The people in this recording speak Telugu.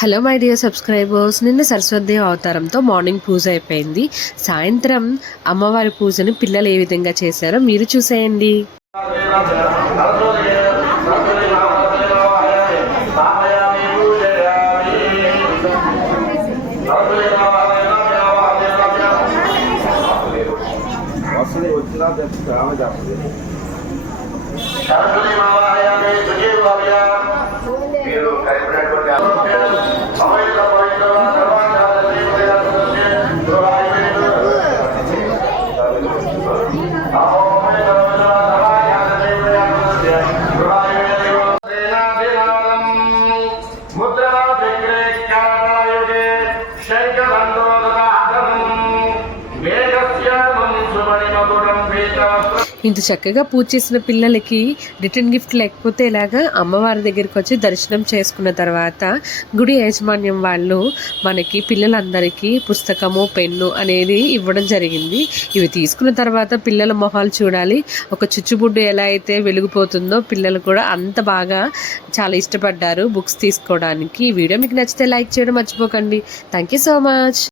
హలో మై డియర్ సబ్స్క్రైబర్స్, నిన్న సరస్వతి అవతారంతో మార్నింగ్ పూజ అయిపోయింది. సాయంత్రం అమ్మవారి పూజను పిల్లలు ఏ విధంగా చేశారో మీరు చూసేయండి. ఇంత చక్కగా పూజ చేసిన పిల్లలకి రిటర్న్ గిఫ్ట్ లేకపోతే ఇలాగా అమ్మవారి దగ్గరికి వచ్చి దర్శనం చేసుకున్న తర్వాత గుడి యాజమాన్యం వాళ్ళు మనకి పిల్లలందరికీ పుస్తకము, పెన్ను అనేది ఇవ్వడం జరిగింది. ఇవి తీసుకున్న తర్వాత పిల్లల మొహాలు చూడాలి. ఒక చుచ్చుబుడ్డు ఎలా అయితే వెలిగిపోతుందో పిల్లలు కూడా అంత బాగా చాలా ఇష్టపడ్డారు బుక్స్ తీసుకోవడానికి. ఈ వీడియో మీకు నచ్చితే లైక్ చేయడం మర్చిపోకండి. Thank you so much.